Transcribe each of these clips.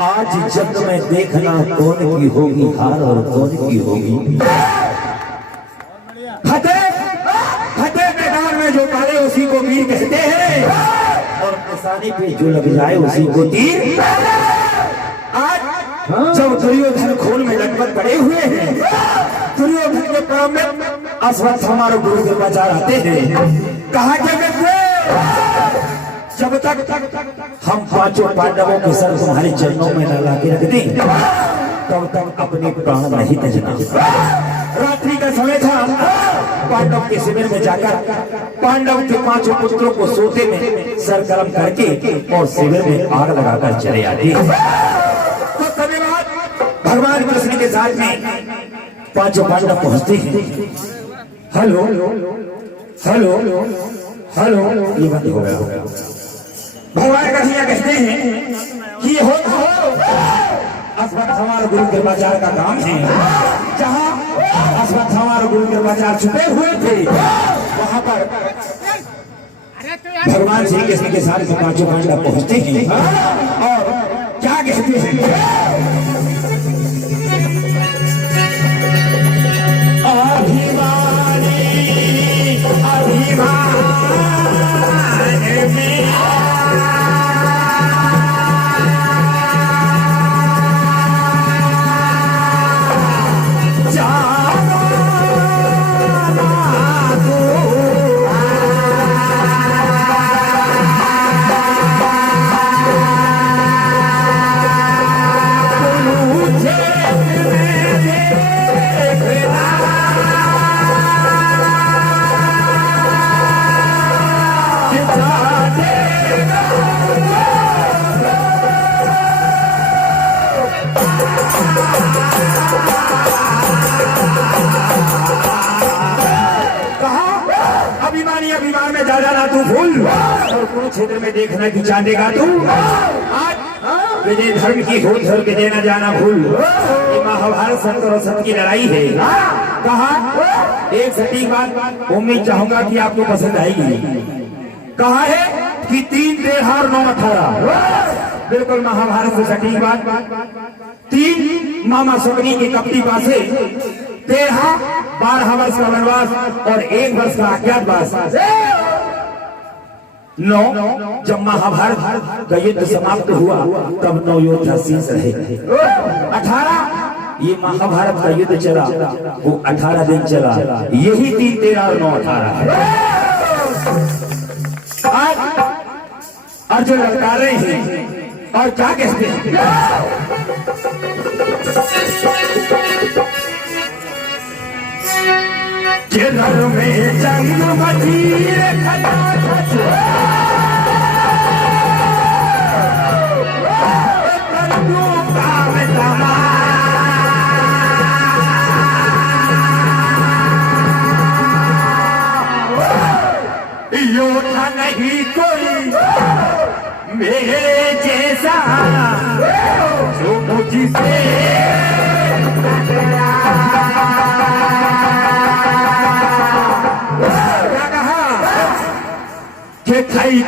आज जग में देखना कौन की होगी हार और कौन की होगी फतेह। फतेह मैदान में जो पाले उसी को वीर कहते हैं और निशाने पे जो लग जाए उसी को तीर। आज जब दुर्योधन खून में लटपट पड़े हुए हैं, दुर्योधन के प्राण में अश्वत्थ हमारे गुरु के प्रचार आते हैं। कहा जगत में जब तक हम पांचों पांडवों के सर तुम्हारे चरणों में न ला के रख दें तब तक अपने प्राण नहीं त्यजना। रात्रि का समय था, पांडव के शिविर में जाकर पांडव के पांचों पुत्रों को सोते में सर कर्म करके और शिविर में आग लगाकर चले आते। तो कभी भगवान कृष्ण के साथ में पांचों पांडव पहुंचते हैं। हेलो हेलो हेलो, ये बंद हो गया। भगवान कन्हैया कहते हैं कि हो अश्वत्थ हमारे गुरु कृपाचार्य का काम है। जहाँ अश्वत्थ हमारे गुरु कृपाचार्य छुपे हुए थे वहां पर भगवान श्री कृष्ण के साथ पांचों पांडव पहुंचते हैं और क्या कहते हैं, अभिमान में ज्यादा ना तू भूल और कुरुक्षेत्र में देखना कि चाहेगा तू। आज विजय धर्म की हो धर्म के देना जाना भूल। ये महाभारत सत्य और असत्य की लड़ाई है। कहा एक सटीक बात उम्मीद चाहूंगा कि आपको पसंद आएगी। कहा है कि 3 तेहार 9 18 बिल्कुल महाभारत से सटीक बात। 3 मामा सुकनी के कपटी पासे 12 वर्ष का वनवास और 1 वर्ष का अज्ञातवास। 9 जब महाभारत का युद्ध समाप्त हुआ तब 9 योद्धा शेष रहे। 18 ये महाभारत का युद्ध चला वो 18 दिन चला, यही 3, 13 और 9, 18 है। आज अर्जुन लड़का रहे हैं और क्या कहते हैं, के घर में जंग मची रे खटाखट, योद्धा नहीं कोई मेरे जैसा जो मुझसे क्या कहा कि खाई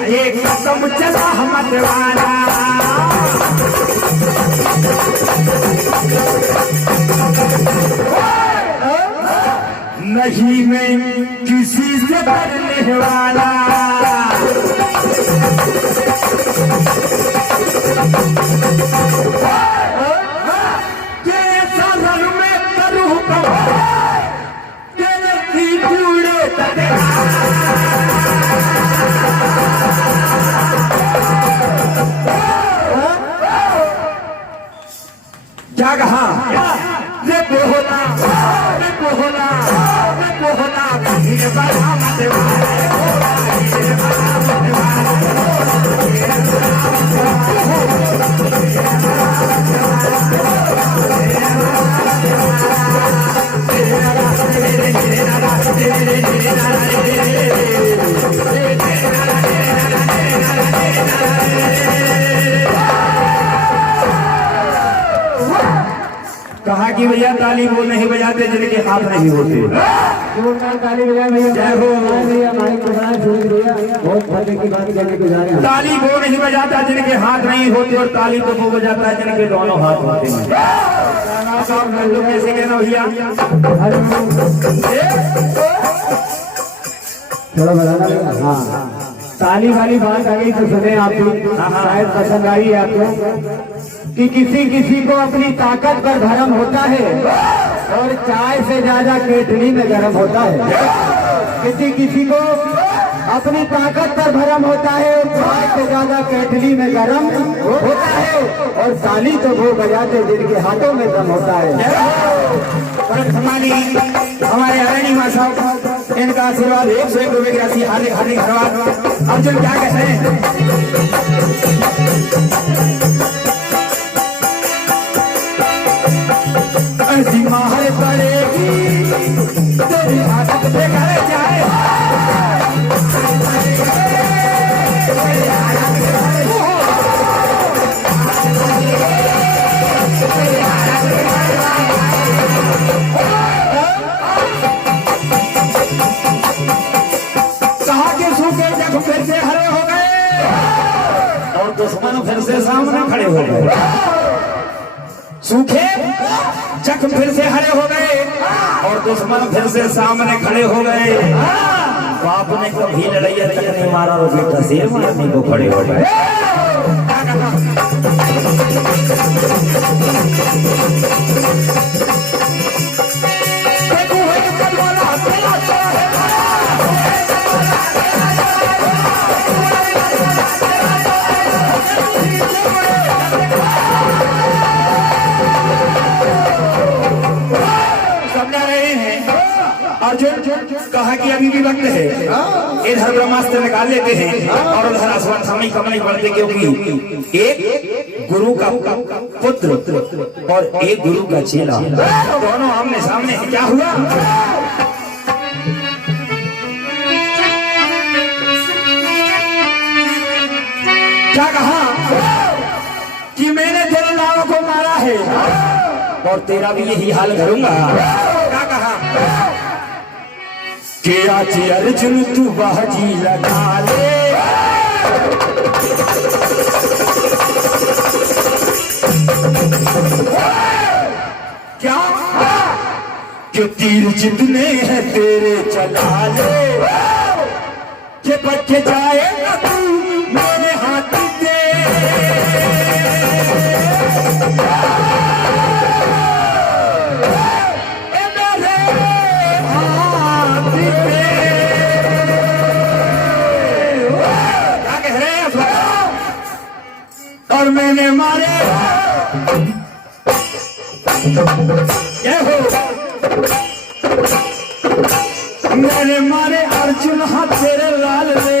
के कसम चला मत वाला, नहीं मैं किसी से डरने वाला, कैसा रंग में करूँ तेरे जुड़े क्या कहा रे बोला वीर बड़ा मत कहा कि भैया ताली बोल नहीं बजाते जिनके हाथ नहीं होते, ताली बजा भैया, ताली वो नहीं बजाता जिनके हाथ नहीं होते, और ताली तो वो बजाता है जिनके दोनों हाथ होते हैं। कैसे कहना भैया, थोड़ा बताना। हाँ, ताली वाली बात आ गई तो सुने आप भी, शायद पसंद आई है आपको, कि किसी को अपनी ताकत पर भरम होता है और चाय से ज्यादा केतली में गर्म होता है। किसी को अपनी ताकत पर भरम होता है और चाय से ज्यादा केतली में गर्म होता है, और ताली तो वो बजाते जिनके हाथों में दम होता है। हमारे अरणी माँ साहब, इनका आशीर्वाद 101 रुपए की राशि, हार्दिक हार्दिक धन्यवाद। अर्जुन क्या कहते हैं, ऐसी माहर पड़ेगी तेरी आदत बेघर जाए, कहा कि सूखे जब फिर से हरे हो गए और दुश्मन फिर से सामने खड़े हो गए, सूखे जख्म फिर से हरे हो गए और दुश्मन फिर से सामने खड़े हो गए। बाप ने कभी लड़ैया तक नहीं मारा और बेटा शेर मारने को खड़े हो गए। अर्जुन कहा कि अभी भी वक्त है, इधर ब्रह्मास्त्र निकाल लेते हैं और उधर आसमान सामने कम नहीं पड़ते, क्योंकि एक गुरु का पुत्र और एक गुरु का चेला दोनों आमने सामने हैं। क्या हुआ, क्या कहा कि मैंने तेरे नाम को मारा है और तेरा भी यही हाल करूंगा। क्या कहा कि आज अर्जुन तू बाजी लगा ले, क्या कि तीर जितने हैं तेरे चला ले, कि बच जाएगा तू मेरे हाथ से। जय हो मेरे मारे अर्जुन हाथ तेरे लाल रे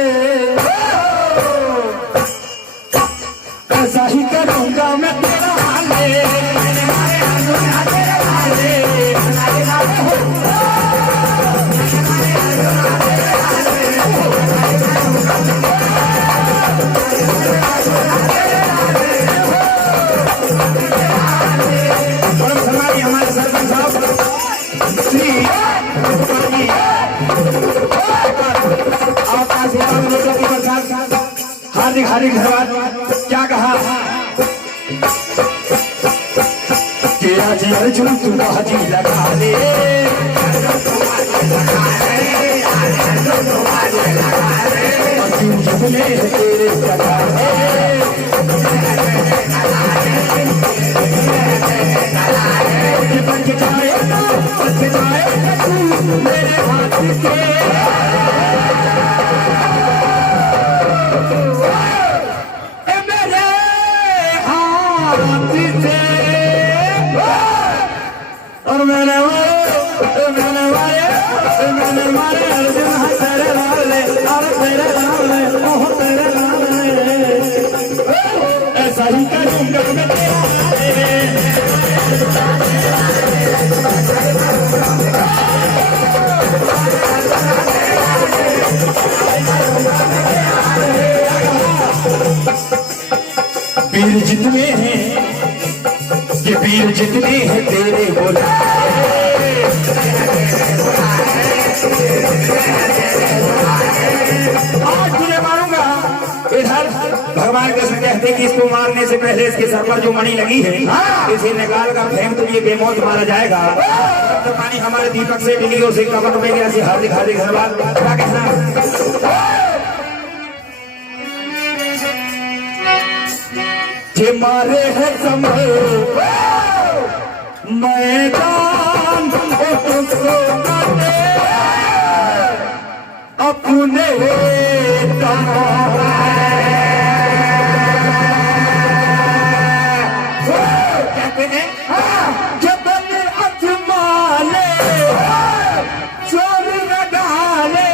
ऐसा ही करूंगा मैं तेरा हाल रे मेरे मारे अर्जुन हाथ तेरे लाल रे हमारे सरपंच साहब श्री हार्दिक हार्दिक धन्यवाद। क्या कहा कि आज अर्जुन तू बाजी लगा ले तेरे लगा बच जाए तू मेरे हाथ के और मैंने मारे अर्जुन हाथ तेरे लाल ले और तेरे लाल ले ओह तेरे लाल ले ऐसा ही करूंगा मैं तेरा वीर जितने हैं ये वीर जितने हैं तेरे बोला आज तुझे मारूंगा। इधर भगवान कृष्ण कहते कि इसको मारने से पहले इसके सर पर जो मणि लगी है इसे निकाल कर फेंक तो ये बेमौत मारा जाएगा। तो पानी हमारे दीपक से मिली उसे कमर में गया। हार्दिक हार्दिक धन्यवाद। क्या कहना जे मारे है कमर मैदान अपने कहते हैं जब अजमाले चोर न डाले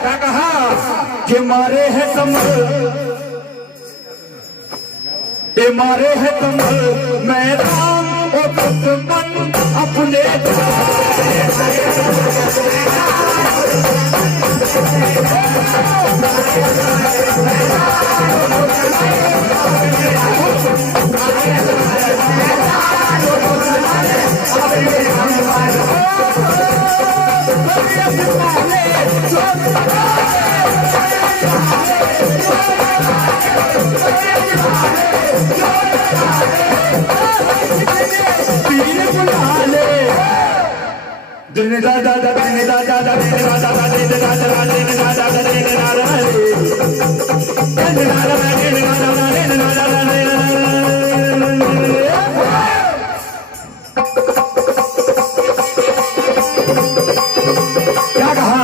क्या कहा कि मारे है कमर ये मारे है कमर मैदान और दुश्मन अपने क्या कहा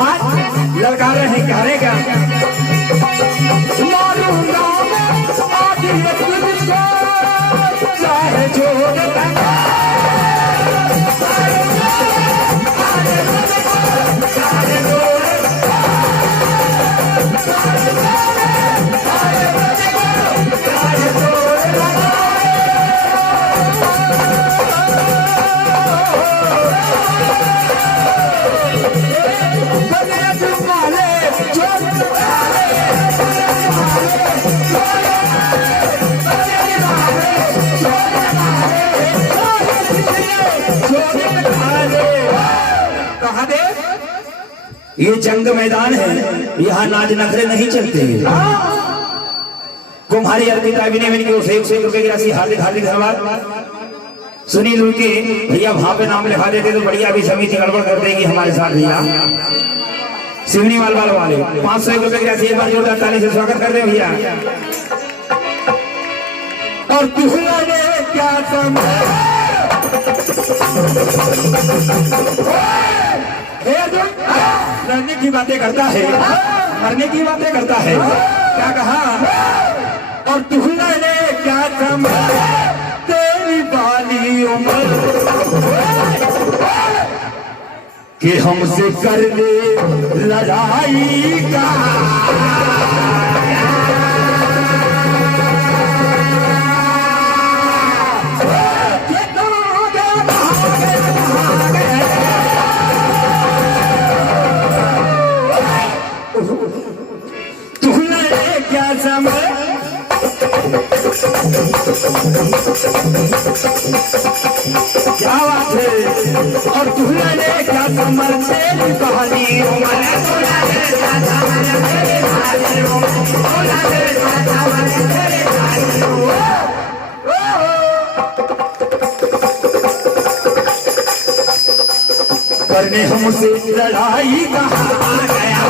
आज लड़का रहे हैं क्या रे क्या मारूंगा आज चाहे छोड़ ये जंग मैदान है, यहाँ नाच नखरे नहीं चलते। कुम्हारी अर्पिता विनय की 100 रुपए की राशि हार्दिक हार्दिक धन्यवाद। सुनील उनके भैया वहां पे नाम लिखा देते तो बढ़िया भी समिति गड़बड़ कर देगी हमारे साथ। भैया सिवनी वाले 500 रुपए की राशि एक बार जोरदार ताली से स्वागत कर दे भैया। और तुहने क्या समझा लड़ने की बातें करता है, मरने की बातें करता है। क्या कहा? और तुहने क्या समझा तेरी बाली उम्र कि हमसे कर ले लड़ाई का। तुमने क्या समझ क्या बात है? और तुमने क्या समझ तेरी कहानी करने हमसे लड़ाई कहा गया।